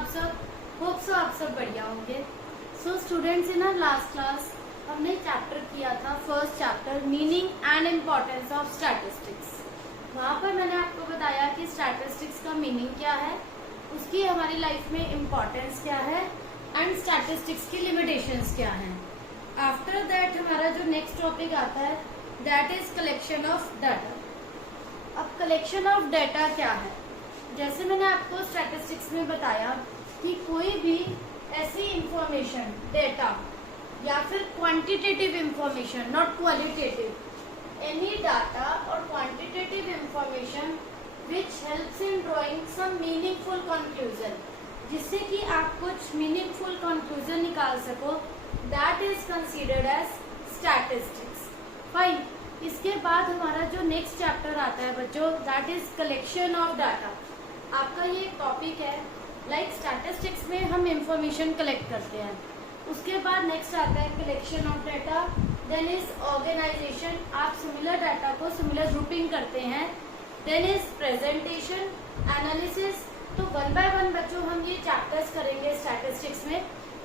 आप सब? Hope so आप सब बढ़िया होंगे। So students, in our last class हमने चैप्टर किया था, first chapter, meaning and importance of statistics. वहाँ पर मैंने आपको बताया कि स्टैटिस्टिक्स का मीनिंग क्या है, उसकी हमारी लाइफ में इम्पोर्टेंस क्या है एंड स्टैटिस्टिक्स की लिमिटेशंस क्या हैं। आफ्टर दैट हमारा जो नेक्स्ट टॉपिक आता है that is collection of data. अब कलेक्शन ऑफ डाटा क्या है? जैसे मैंने आपको स्टैटिस्टिक्स में बताया कि कोई भी ऐसी इंफॉर्मेशन, डेटा या फिर quantitative information, not qualitative, any data or quantitative information which helps in drawing some meaningful conclusion, जिससे कि आप कुछ मीनिंगफुल कंक्लूजन निकाल सको, that is considered as statistics. Fine. इसके बाद हमारा जो नेक्स्ट चैप्टर आता है बच्चों, that is collection of data. आपका ये टॉपिक है, लाइक स्टैटिस्टिक्स में हम इंफॉर्मेशन कलेक्ट करते हैं। उसके बाद नेक्स्ट आता है collection of data, then is organisation, आप सिमिलर डाटा को सिमिलर ग्रुपिंग करते हैं, देन इज प्रेजेंटेशन, एनालिसिस। तो वन बाय वन बच्चों हम ये चैप्टर्स करेंगे स्टैटिस्टिक्स में।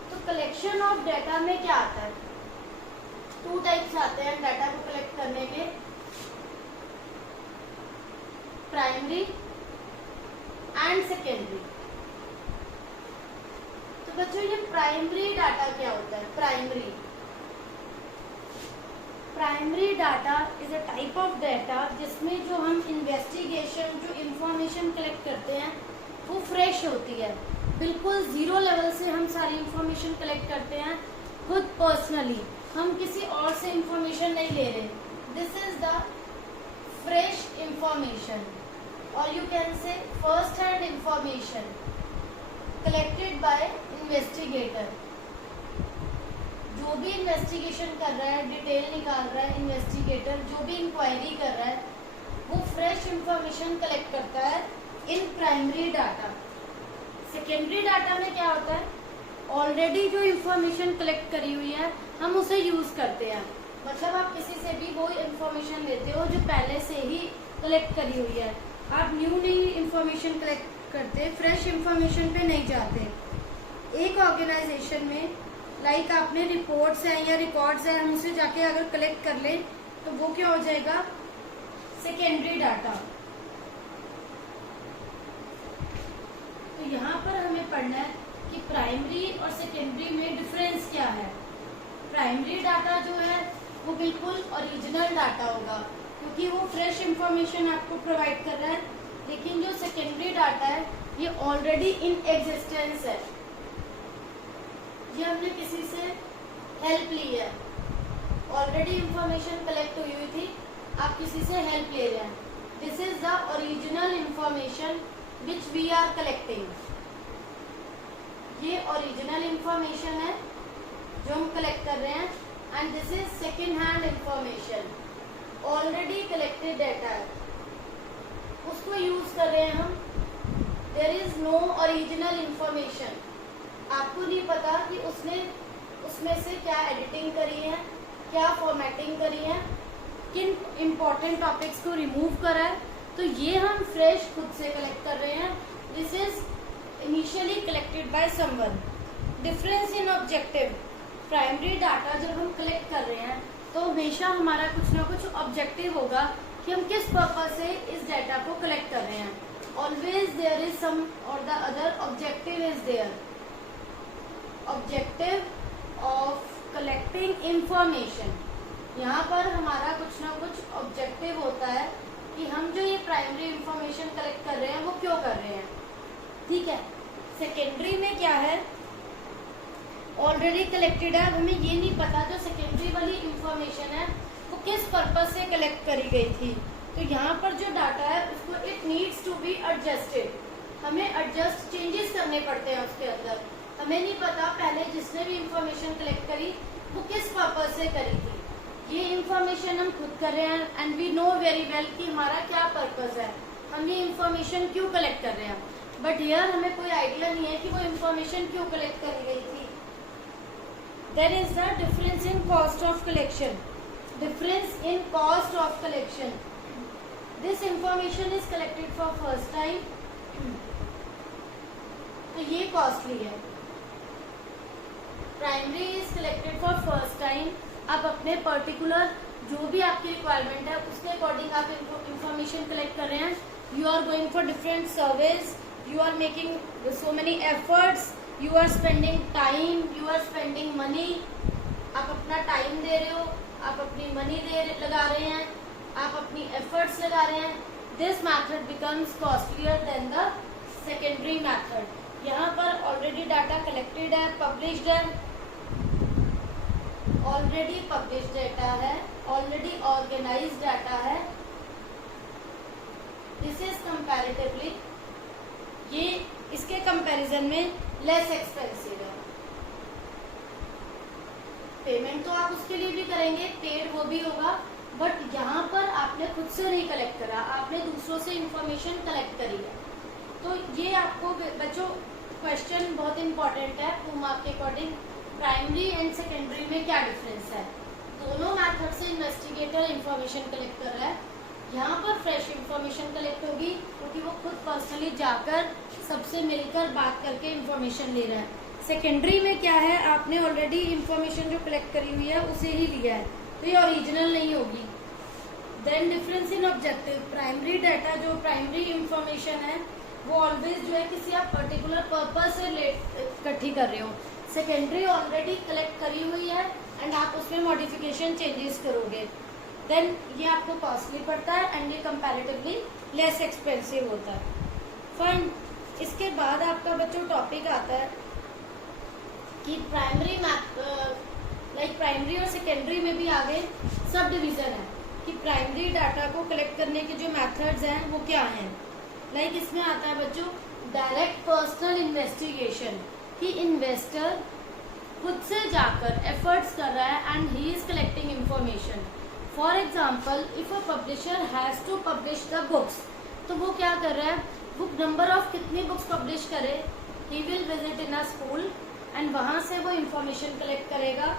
तो कलेक्शन ऑफ डाटा में क्या आता है? टू टाइप्स आते हैं डाटा को कलेक्ट करने के, प्राइमरी एंड सेकेंडरी। तो बच्चों ये प्राइमरी डाटा क्या होता है? Primary data is a type of data जिसमें जो हम इन्वेस्टिगेशन, जो इंफॉर्मेशन कलेक्ट करते हैं वो फ्रेश होती है, बिल्कुल जीरो लेवल से हम सारी इंफॉर्मेशन कलेक्ट करते हैं खुद पर्सनली, हम किसी और से इंफॉर्मेशन नहीं ले रहे। This is the fresh information or you can say first hand information collected by investigator. जो भी इन्वेस्टिगेशन कर रहा है, डिटेल निकाल रहा है इन्वेस्टिगेटर, जो भी इंक्वायरी कर रहा है, वो फ्रेश इंफॉर्मेशन कलेक्ट करता है in primary data. Secondary data में क्या होता है? ऑलरेडी जो इंफॉर्मेशन कलेक्ट करी हुई है हम उसे यूज करते हैं, मतलब आप किसी से भी वो इंफॉर्मेशन लेते हो जो पहले से ही कलेक्ट करी हुई है, आप न्यू नई इंफॉर्मेशन कलेक्ट करते, फ्रेश इंफॉर्मेशन पे नहीं जाते। एक ऑर्गेनाइजेशन में लाइक आपने रिपोर्ट्स हैं या रिकॉर्ड्स हैं, हम उसे जाके अगर कलेक्ट कर लें तो वो क्या हो जाएगा? Secondary data. तो यहाँ पर हमें पढ़ना है कि प्राइमरी और सेकेंडरी में डिफरेंस क्या है। प्राइमरी डाटा जो है वो बिल्कुल ओरिजिनल डाटा होगा क्योंकि वो फ्रेश इंफॉर्मेशन आपको प्रोवाइड कर रहा है, लेकिन जो सेकेंडरी डाटा है ये ऑलरेडी इन एग्जिस्टेंस है, ये हमने किसी से हेल्प ली है, ऑलरेडी इंफॉर्मेशन कलेक्ट हुई थी, आप किसी से हेल्प ले रहे हैं। This is the original information which we are collecting. ये ओरिजिनल इंफॉर्मेशन है जो हम कलेक्ट कर रहे हैं, and this is second hand information, already collected data है, उसको यूज कर रहे हैं हम। There is no original information, आपको नहीं पता कि उसने उसमें से क्या एडिटिंग करी है, क्या फॉर्मेटिंग करी है, किन इम्पोर्टेंट टॉपिक्स को रिमूव करा है, तो ये हम फ्रेश खुद से कलेक्ट कर रहे हैं। This is initially collected by someone. Difference in objective, primary data जब हम कलेक्ट कर रहे हैं तो हमेशा हमारा कुछ ना कुछ ऑब्जेक्टिव होगा कि हम किस पर्पज से इस डाटा को कलेक्ट कर रहे हैं। ऑलवेज देयर इज सम और the other objective is there. Objective of collecting information, यहाँ पर हमारा कुछ ना कुछ ऑब्जेक्टिव होता है कि हम जो ये प्राइमरी इंफॉर्मेशन कलेक्ट कर रहे हैं वो क्यों कर रहे हैं। ठीक है। सेकेंडरी में क्या है? ऑलरेडी कलेक्टेड है, हमें ये नहीं पता जो सेकेंडरी वाली इंफॉर्मेशन है वो किस पर्पज से कलेक्ट करी गई थी। तो यहाँ पर जो डाटा है उसको it needs to be adjusted, हमें एडजस्ट चेंजेस करने पड़ते हैं उसके अंदर। हमें नहीं पता पहले जिसने भी इंफॉर्मेशन कलेक्ट करी वो किस पर्पज से करी थी। ये इंफॉर्मेशन हम खुद कर रहे हैं and we know very well कि हमारा क्या पर्पज है, हम ये इंफॉर्मेशन क्यों कलेक्ट कर रहे हैं, बट हियर हमें कोई आइडिया नहीं है कि वो इंफॉर्मेशन क्यों कलेक्ट करी गई थी। There is the difference in cost of collection. Difference in cost of collection. This information is collected for first time तो ये कॉस्टली है। Primary is collected for first time. आप अपने पर्टिकुलर जो भी आपकी रिक्वायरमेंट है उसके अकॉर्डिंग आप इंफॉर्मेशन कलेक्ट कर रहे हैं। You are going for different service, you are making so many efforts, you are spending time, you are spending money. आप अपना टाइम दे रहे हो, आप अपनी मनी लगा रहे हैं, आप अपनी एफर्ट्स लगा रहे हैं। This method becomes costlier then the secondary method. यहाँ पर ऑलरेडी डाटा कलेक्टेड है, पब्लिश्ड है, ऑलरेडी पब्लिश्ड डाटा है, ऑलरेडी ऑर्गेनाइज्ड डाटा है। दिस इज कंपैरेटिवली, ये इसके कंपैरिजन में लेस एक्सपेंसिव है। पेमेंट तो आप उसके लिए भी करेंगे, पेड वो भी होगा, बट यहाँ पर आपने खुद से नहीं कलेक्ट करा, आपने दूसरों से इंफॉर्मेशन कलेक्ट करी है। तो ये आपको बच्चों क्वेश्चन बहुत इंपॉर्टेंट है, टू मार्क के अकॉर्डिंग। प्राइमरी एंड सेकेंडरी में क्या डिफरेंस है? दोनों मेथड से इन्वेस्टिगेटर इंफॉर्मेशन कलेक्ट कर रहा है। यहाँ पर फ्रेश इंफॉर्मेशन कलेक्ट होगी क्योंकि वो खुद पर्सनली जाकर सबसे मिलकर बात करके इंफॉर्मेशन ले रहा है। सेकेंडरी में क्या है, आपने ऑलरेडी इंफॉर्मेशन जो कलेक्ट करी हुई है उसे ही लिया है, तो ये ओरिजिनल नहीं होगी। Then difference in objective, primary data जो प्राइमरी इंफॉर्मेशन है वो ऑलवेज जो है किसी आप पर्टिकुलर पर्पज से इकट्ठी कर रहे हो। सेकेंडरी ऑलरेडी कलेक्ट करी हुई है एंड आप उसमें मॉडिफिकेशन चेंजेस करोगे। देन ये आपको कॉस्टली पड़ता है एंड ये कंपैरेटिवली लेस एक्सपेंसिव होता है। फाइन, इसके बाद आपका बच्चों टॉपिक आता है कि प्राइमरी लाइक प्राइमरी और सेकेंडरी में भी आगे सब डिवीजन है कि प्राइमरी डाटा को कलेक्ट करने के जो मेथड्स हैं वो क्या हैं। लाइक इसमें आता है बच्चों डायरेक्ट पर्सनल इन्वेस्टिगेशन, कि इन्वेस्टर खुद से जाकर एफर्ट्स कर रहा है and he is collecting information. For example, if a publisher has to publish the books, तो वो क्या कर रहा है, बुक नंबर ऑफ कितनी बुक्स पब्लिश करे, he will visit in a school and वहां से वो इंफॉर्मेशन कलेक्ट करेगा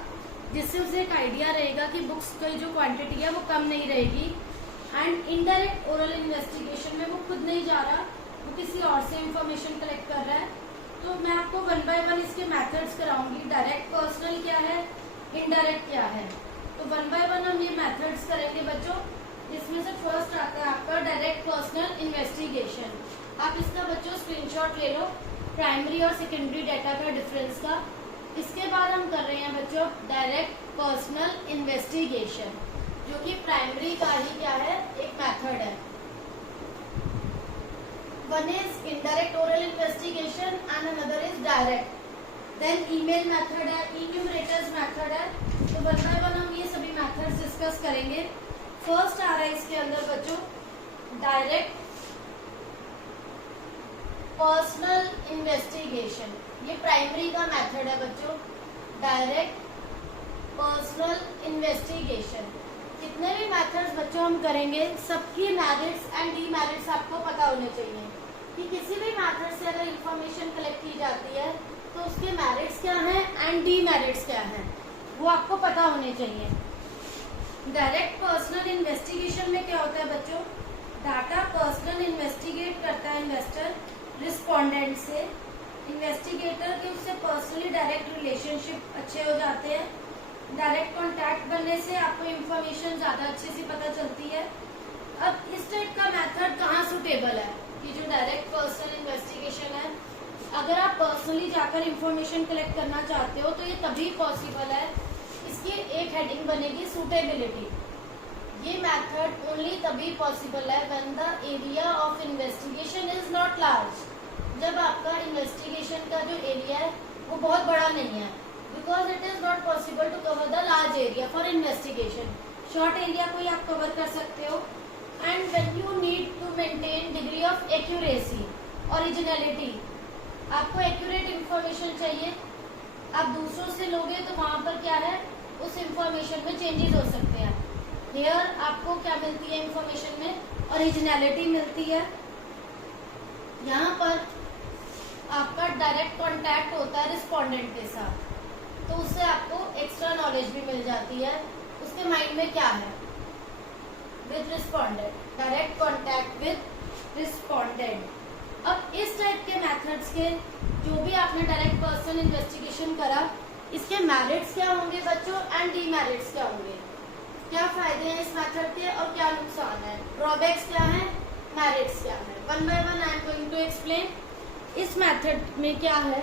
जिससे उसे एक आइडिया रहेगा कि बुक्स की जो क्वांटिटी है वो कम नहीं रहेगी। एंड इनडायरेक्ट ओरल इन्वेस्टिगेशन में वो खुद नहीं जा रहा, वो किसी और से इंफॉर्मेशन कलेक्ट कर रहा है। तो मैं आपको वन बाय वन इसके मेथड्स कराऊंगी, डायरेक्ट पर्सनल क्या है, इनडायरेक्ट क्या है। तो वन बाय वन हम ये मेथड्स करेंगे बच्चों, जिसमें से फर्स्ट आता है आपका डायरेक्ट पर्सनल इन्वेस्टिगेशन। आप इसका बच्चों स्क्रीनशॉट ले लो प्राइमरी और सेकेंडरी डाटा का डिफरेंस का। इसके बाद हम कर रहे हैं बच्चों डायरेक्ट पर्सनल इन्वेस्टिगेशन, जो कि प्राइमरी का ही क्या है, एक मेथड है। One is indirect oral investigation and another is direct. Then email method है, इन्यूमरेटर्स मेथड है। तो वन बाय वन हम ये सभी मेथड्स डिस्कस करेंगे। फर्स्ट आ रहा है इसके अंदर बच्चों डायरेक्ट पर्सनल इन्वेस्टिगेशन, ये प्राइमरी का मेथड है बच्चों, डायरेक्ट पर्सनल इन्वेस्टिगेशन। जितने भी मेथड्स बच्चों हम करेंगे सबकी मेरिट्स एंड डीमेरिट्स आपको पता होने चाहिए कि किसी भी मेथड से अगर इंफॉर्मेशन कलेक्ट की जाती है तो उसके मेरिट्स क्या हैं एंड डीमेरिट्स क्या हैं, वो आपको पता होने चाहिए। डायरेक्ट पर्सनल इन्वेस्टिगेशन में क्या होता है बच्चों, डाटा पर्सनल इन्वेस्टिगेट करता है इन्वेस्टर रिस्पोंडेंट से। इन्वेस्टिगेटर के उससे पर्सनली डायरेक्ट रिलेशनशिप अच्छे हो जाते हैं। डायरेक्ट कांटेक्ट बनने से आपको इंफॉर्मेशन ज्यादा अच्छे से पता चलती है। अब इस टाइप का मेथड कहाँ सुटेबल है कि जो डायरेक्ट पर्सनल इन्वेस्टिगेशन है, अगर आप पर्सनली जाकर इंफॉर्मेशन कलेक्ट करना चाहते हो तो ये तभी पॉसिबल है। इसकी एक हेडिंग बनेगी सूटेबिलिटी। ये मेथड ओनली तभी पॉसिबल है when the area of investigation is not large, जब आपका इन्वेस्टिगेशन का जो एरिया है वो बहुत बड़ा नहीं है, because it is not possible to cover the large area for investigation. Short area को ही आप कवर कर सकते हो। And when you need to maintain degree of accuracy, originality, आपको एक्यूरेट इंफॉर्मेशन चाहिए। आप दूसरों से लोगे तो वहां पर क्या है, उस इंफॉर्मेशन में चेंजेस हो सकते हैं। हियर आपको क्या मिलती है इंफॉर्मेशन में, ओरिजिनलिटी मिलती है। यहाँ पर आपका डायरेक्ट कांटेक्ट होता है रिस्पोंडेंट के साथ, तो उससे आपको एक्स्ट्रा नॉलेज भी मिल जाती है उसके माइंड में क्या है। With respondent, direct contact with respondent. अब इस टाइप के मेथड्स के जो भी आपने डायरेक्ट पर्सनल इन्वेस्टिगेशन करा, इसके मेरिट्स क्या होंगे बच्चों एंड डीमेरिट्स क्या होंगे, क्या फायदे हैं इस मेथड के और क्या नुकसान है, ड्रॉबैक्स क्या है, मेरिट्स क्या है। One by one I am going to explain. इस मेथड में क्या है,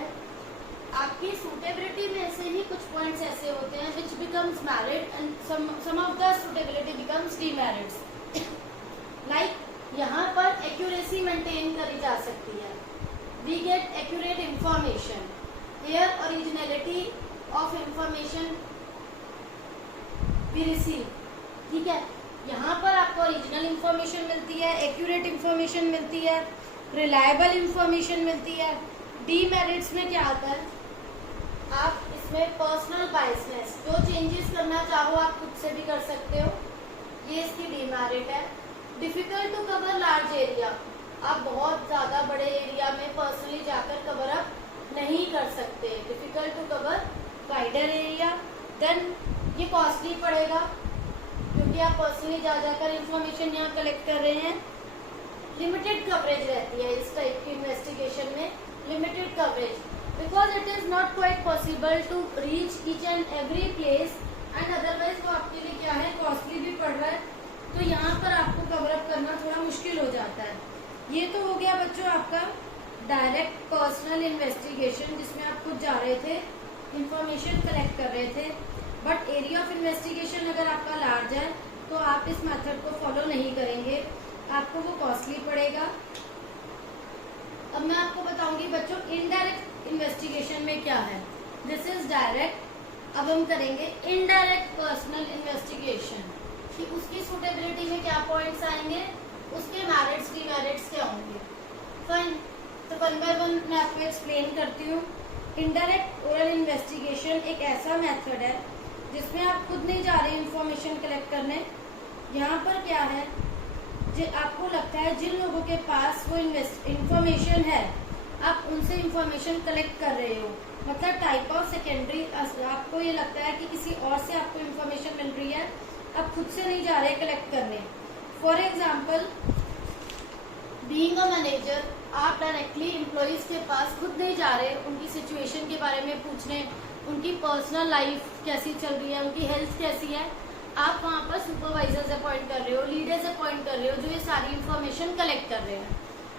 आपकी सूटेबिलिटी में से ही कुछ पॉइंट्स ऐसे होते हैं which becomes merit and some of the suitability becomes demerits. Like यहाँ पर एक्यूरेसी मेंटेन करी जा सकती है, we get accurate information, here originality of information we receive. ठीक है, यहाँ पर आपको ओरिजिनल इंफॉर्मेशन मिलती है, एक्यूरेट इंफॉर्मेशन मिलती है, रिलायबल इंफॉर्मेशन मिलती है। डीमेरिट्स में क्या आता है, आप इसमें पर्सनल बायसनेस, जो चेंजेस करना चाहो आप खुद से भी कर सकते हो, ये इसकी डीमेरिट है। Difficult to cover large area, आप बहुत ज्यादा बड़े एरिया में पर्सनली जाकर कवर अप नहीं कर सकते, difficult to cover wider area. Then ये कॉस्टली पड़ेगा क्योंकि आप पर्सनली जा जाकर इंफॉर्मेशन यहाँ कलेक्ट कर रहे हैं। लिमिटेड कवरेज रहती है इस टाइप की इन्वेस्टिगेशन में, limited coverage, because it is not quite possible to reach each and every place and otherwise वो आपके लिए क्या है, कॉस्टली भी पड़ रहा है, तो यहाँ पर आपको कवर अप करना थोड़ा मुश्किल हो जाता है। ये तो हो गया बच्चों आपका डायरेक्ट पर्सनल इन्वेस्टिगेशन, जिसमें आप खुद जा रहे थे, इंफॉर्मेशन कलेक्ट कर रहे थे। बट एरिया ऑफ इन्वेस्टिगेशन अगर आपका लार्ज है तो आप इस मेथड को फॉलो नहीं करेंगे, आपको वो कॉस्टली पड़ेगा। अब मैं आपको बताऊंगी बच्चों इनडायरेक्ट इन्वेस्टिगेशन में क्या है। दिस इज डायरेक्ट, अब हम करेंगे इनडायरेक्ट पर्सनल इन्वेस्टिगेशन कि उसकी सूटेबिलिटी में क्या पॉइंट्स आएंगे, उसके मेरिट्स डीमेरिट्स क्या होंगे। फाइन, तो वन बाय वन मैं आपको एक्सप्लेन करती हूँ। इनडायरेक्ट ओरल इन्वेस्टिगेशन एक ऐसा मेथड है जिसमें आप खुद नहीं जा रहे इंफॉर्मेशन कलेक्ट करने। यहाँ पर क्या है, आपको लगता है जिन लोगों के पास वो इंफॉर्मेशन है आप उनसे इंफॉर्मेशन कलेक्ट कर रहे हो, मतलब टाइप ऑफ सेकेंडरी, आपको ये लगता है कि किसी और से आपको इंफॉर्मेशन मिल रही है, आप खुद से नहीं जा रहे कलेक्ट करने। For example being a manager, आप डायरेक्टली एम्प्लॉइज के पास खुद नहीं जा रहे उनकी सिचुएशन के बारे में पूछने, उनकी पर्सनल लाइफ कैसी चल रही है, उनकी हेल्थ कैसी है, आप वहाँ पर सुपरवाइजर्स अपॉइंट कर रहे हो, लीडर्स अपॉइंट कर रहे हो जो ये सारी इंफॉर्मेशन कलेक्ट कर रहे हैं।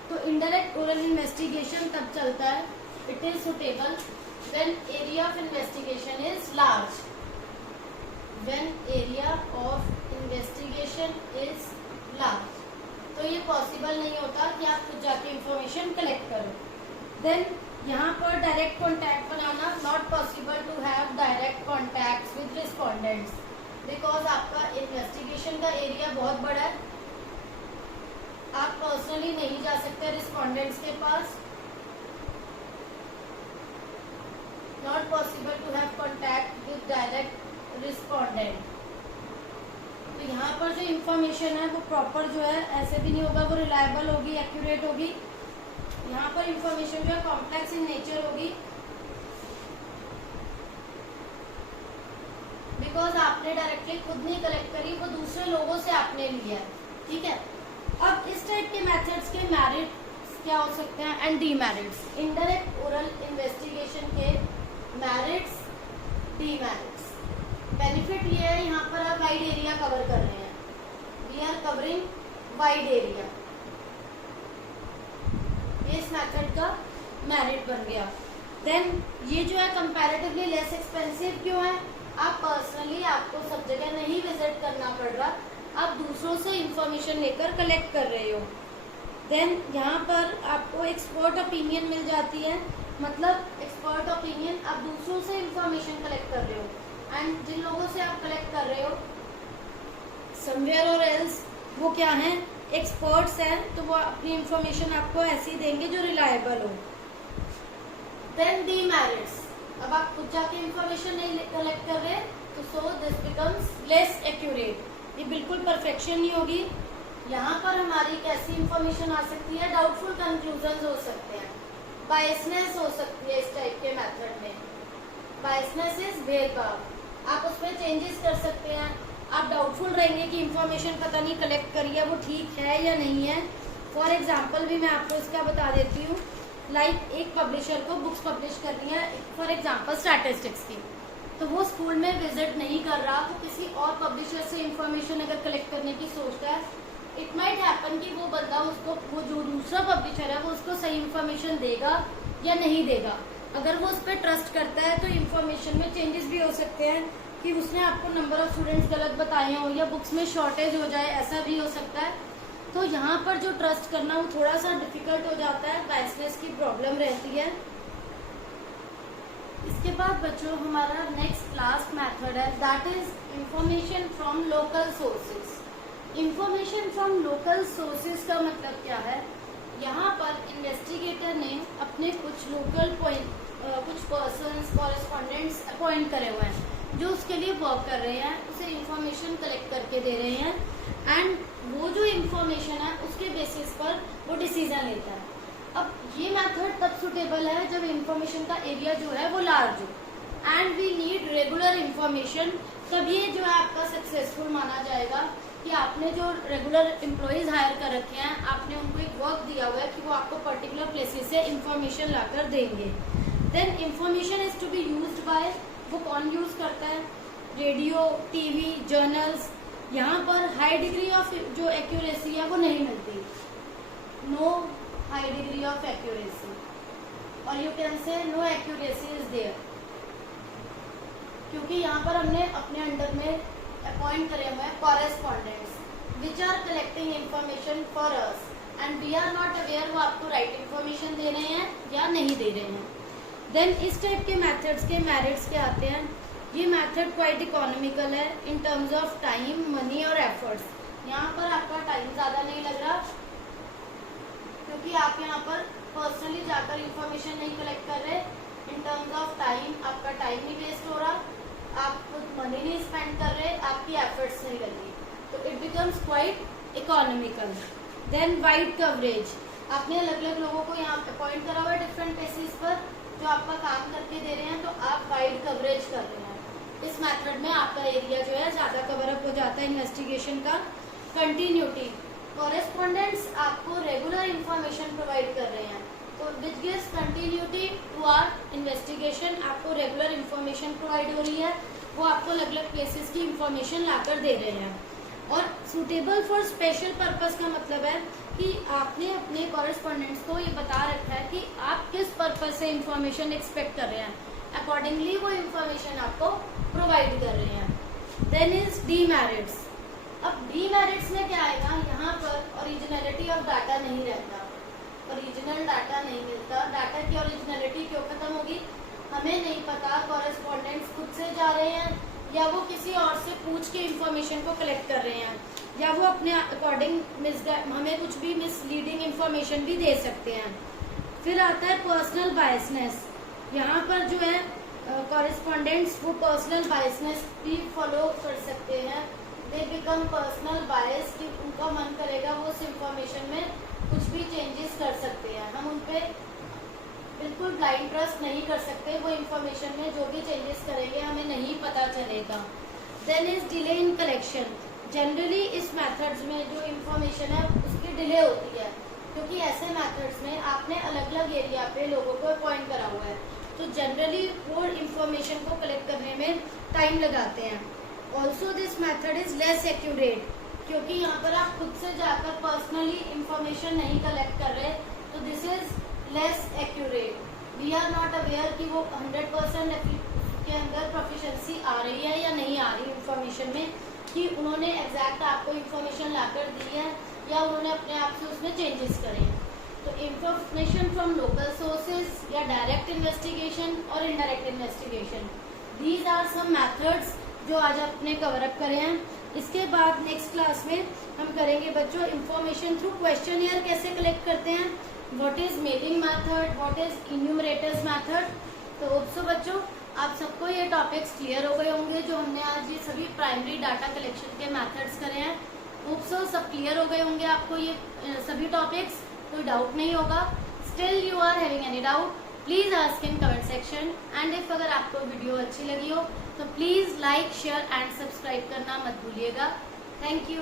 तो इनडायरेक्ट ओरल इन्वेस्टिगेशन तब चलता है, it is suitable when area of investigation is large, when area of investigation is large. तो ये पॉसिबल नहीं होता कि आप खुद जाके इंफॉर्मेशन कलेक्ट करो। देन यहाँ पर डायरेक्ट कॉन्टैक्ट बनाना, not possible to have direct contact with respondents, because आपका इन्वेस्टिगेशन का एरिया बहुत बड़ा है, आप पर्सनली नहीं जा सकते रिस्पोंडेंट्स के पास, not possible to have contact with direct respondent. तो यहाँ पर जो इंफॉर्मेशन है वो प्रॉपर जो है ऐसे भी नहीं होगा, वो रिलायबल होगी, एक्यूरेट होगी। यहाँ पर इंफॉर्मेशन जो है कॉम्प्लेक्स इन नेचर होगी, बिकॉज आपने डायरेक्टली खुद नहीं कलेक्ट करी, वो दूसरे लोगों से आपने लिया है। ठीक है, अब इस टाइप के मेथड्स के मेरिट्स क्या हो सकते हैं and demerits. Indirect oral investigation के मेरिट्स, डीमेरिट्स। बेनिफिट ये है, यहाँ पर आप वाइड एरिया कवर कर रहे हैं, we are covering wide area, ये इस मेथड का मेरिट बन गया। देन ये जो है कंपैरेटिवली लेस एक्सपेंसिव क्यों है, आप पर्सनली आपको सब जगह नहीं विजिट करना पड़ रहा, आप दूसरों से इंफॉर्मेशन लेकर कलेक्ट कर रहे हो। देन यहाँ पर आपको एक्सपर्ट ओपिनियन मिल जाती है, मतलब एक्सपर्ट ओपिनियन, आप दूसरों से इंफॉर्मेशन कलेक्ट कर रहे हो एंड जिन लोगों से आप कलेक्ट कर रहे हो समवेयर और एल्स वो क्या है, एक्सपर्ट्स हैं, तो वो अपनी इंफॉर्मेशन आपको ऐसी देंगे जो रिलायबल हो। देन डीमेरिट्स, अब आप खुद जाके इंफॉर्मेशन नहीं कलेक्ट कर रहे तो so this becomes less accurate, ये बिल्कुल परफेक्शन नहीं होगी। यहाँ पर हमारी कैसी इंफॉर्मेशन आ सकती है, डाउटफुल कंक्लूजन्स हो सकते हैं, बायसनेस हो सकती है इस टाइप के मेथड में। बायसनेस इज भेदभाव, आप उसमें चेंजेस कर सकते हैं, आप डाउटफुल रहेंगे कि इंफॉर्मेशन पता नहीं कलेक्ट करी है वो ठीक है या नहीं है, फॉर एग्जाम्पल भी मैं आपको इसका बता देती हूँ। लाइक एक पब्लिशर को बुक्स पब्लिश करनी है, फॉर एग्जाम्पल स्टैटिस्टिक्स की, तो वो स्कूल में विजिट नहीं कर रहा, तो किसी और पब्लिशर से इंफॉर्मेशन अगर कलेक्ट करने की सोचता है, इट माइट हैपन कि वो बंदा उसको, वो जो दूसरा पब्लिशर है वो उसको सही इंफॉर्मेशन देगा या नहीं देगा। अगर वो उस पर ट्रस्ट करता है तो इंफॉर्मेशन में चेंजेस भी हो सकते हैं कि उसने आपको नंबर ऑफ स्टूडेंट्स गलत बताए हो या बुक्स में शॉर्टेज हो जाए, ऐसा भी हो सकता है। तो यहाँ पर जो ट्रस्ट करना वो थोड़ा सा डिफिकल्ट हो जाता है, बायसनेस की प्रॉब्लम रहती है। इसके बाद बच्चों हमारा नेक्स्ट लास्ट मेथड है, that is information from local sources. Information from local sources का मतलब क्या है? यहाँ पर इन्वेस्टिगेटर ने अपने कुछ लोकल कुछ पर्सन्स, कॉरेस्पॉन्डेंट्स अपॉइंट करे हुए हैं जो उसके लिए वर्क कर रहे हैं, उसे इंफॉर्मेशन कलेक्ट करके दे रहे हैं एंड वो जो इंफॉर्मेशन है उसके बेसिस पर वो डिसीजन लेता है। अब ये मेथड तब सुटेबल है जब इंफॉर्मेशन का एरिया जो है वो लार्ज हो and we need regular information, तब ये जो है आपका सक्सेसफुल माना जाएगा कि आपने जो रेगुलर एम्प्लॉयज हायर कर रखे हैं, आपने उनको एक वर्क दिया हुआ है कि वो आपको पर्टिकुलर प्लेसेस से इंफॉर्मेशन लाकर देंगे। Then information is to be used by, वो कौन यूज करता है? Radio, TV, journals. यहाँ पर हाई डिग्री ऑफ जो एक्यूरेसी है वो नहीं मिलती, no high degree of accuracy, or you can say no accuracy is there, क्योंकि यहाँ पर हमने अपने अंडर में अपॉइंट करे हुए हैं correspondents which are collecting information for us and we are not aware वो आपको राइट इंफॉर्मेशन दे रहे हैं या नहीं दे रहे हैं। देन इस टाइप के मेथड्स के मेरिट्स क्या आते हैं? ये मेथड क्वाइट इकोनॉमिकल है in terms of time, money और एफर्ट्स। यहाँ पर आपका टाइम ज़्यादा नहीं लग रहा क्योंकि आप यहाँ पर पर्सनली जाकर इंफॉर्मेशन नहीं कलेक्ट कर रहे। इन टर्म्स ऑफ टाइम आपका टाइम नहीं वेस्ट हो रहा, आप मनी नहीं स्पेंड कर रहे, आपकी एफर्ट्स नहीं लग रही, तो it becomes quite economical. Then wide coverage, आपने अलग अलग लोगों को यहाँ अपॉइंट करा हुआ है डिफरेंट बेसिस पर जो आपका काम करके दे रहे हैं, तो आप वाइड कवरेज कर रहे हैं। इस मेथड में आपका एरिया जो है ज्यादा कवर अप हो जाता है इन्वेस्टिगेशन का। कंटिन्यूटी, कॉरेस्पॉन्डेंट्स आपको रेगुलर इंफॉर्मेशन प्रोवाइड कर रहे हैं, तो which gives continuity to our investigation. आपको रेगुलर इंफॉर्मेशन प्रोवाइड हो रही है, वो आपको अलग अलग प्लेसेस की इंफॉर्मेशन लाकर दे रहे हैं। और सुटेबल फॉर स्पेशल पर्पस का मतलब है कि आपने अपने कॉरेस्पॉन्डेंट्स को ये बता रखा है कि आप किस पर्पस से इंफॉर्मेशन एक्सपेक्ट कर रहे हैं, अकॉर्डिंगली वो इंफॉर्मेशन आपको प्रोवाइड कर रहे हैं। Then is demerits. अब डीमेरिट्स में क्या आएगा? यहाँ पर ओरिजिनलिटी ऑफ डाटा नहीं रहता, ओरिजिनल डाटा नहीं मिलता। डाटा की ओरिजिनलिटी क्यों खत्म होगी? हमें नहीं पता कॉरेस्पॉन्डेंट्स खुद से जा रहे हैं या वो किसी और से पूछ के इंफॉर्मेशन को कलेक्ट कर रहे हैं, या वो अपने अकॉर्डिंग हमें कुछ भी मिसलीडिंग इंफॉर्मेशन भी दे सकते हैं। फिर आता है पर्सनल बायसनेस। यहाँ पर जो है कॉरेस्पॉन्डेंट्स वो पर्सनल बायसनेस भी फॉलो कर सकते हैं। दे बिकम पर्सनल बायस कि उनका मन करेगा वो उस इंफॉर्मेशन में कुछ भी चेंजेस कर सकते हैं। हम उन पर बिल्कुल ब्लाइंड ट्रस्ट नहीं कर सकते, वो इंफॉर्मेशन में जो भी चेंजेस करेंगे हमें नहीं पता चलेगा। Then is delay in collection. Generally इस मेथड्स में जो इंफॉर्मेशन है उसकी डिले होती है, क्योंकि ऐसे मेथड्स में आपने अलग अलग एरिया पे लोगों को अपॉइंट करा हुआ है, तो जनरली वो इंफॉर्मेशन को कलेक्ट करने में टाइम लगाते हैं। Also this method is less accurate, क्योंकि यहाँ पर आप खुद से जाकर पर्सनली इंफॉर्मेशन नहीं कलेक्ट कर रहे, तो this is less accurate. We are not aware कि वो 100% के अंदर प्रोफिशिएंसी आ रही है या नहीं आ रही इंफॉर्मेशन में, कि उन्होंने एग्जैक्ट आपको इंफॉर्मेशन लाकर दी है या उन्होंने अपने आप से उसमें चेंजेस करे हैं। तो इंफॉर्मेशन फ्रॉम लोकल सोर्सेज या डायरेक्ट इन्वेस्टिगेशन और indirect investigation, these are some methods जो आज आपने कवर अप करे हैं। इसके बाद नेक्स्ट क्लास में हम करेंगे बच्चों इंफॉर्मेशन थ्रू क्वेश्चनियर कैसे कलेक्ट करते हैं, what is mailing method, what is enumerators method. तो बच्चों आप सबको ये टॉपिक्स क्लियर हो गए होंगे जो हमने आज ये सभी प्राइमरी डाटा कलेक्शन के मेथड्स करे हैं। होप्सो सब क्लियर हो गए होंगे आपको ये सभी टॉपिक्स, कोई डाउट नहीं होगा। Still you are having any doubt please ask in comment section and if अगर आपको वीडियो अच्छी लगी हो तो please like, share and subscribe करना मत भूलिएगा। Thank you.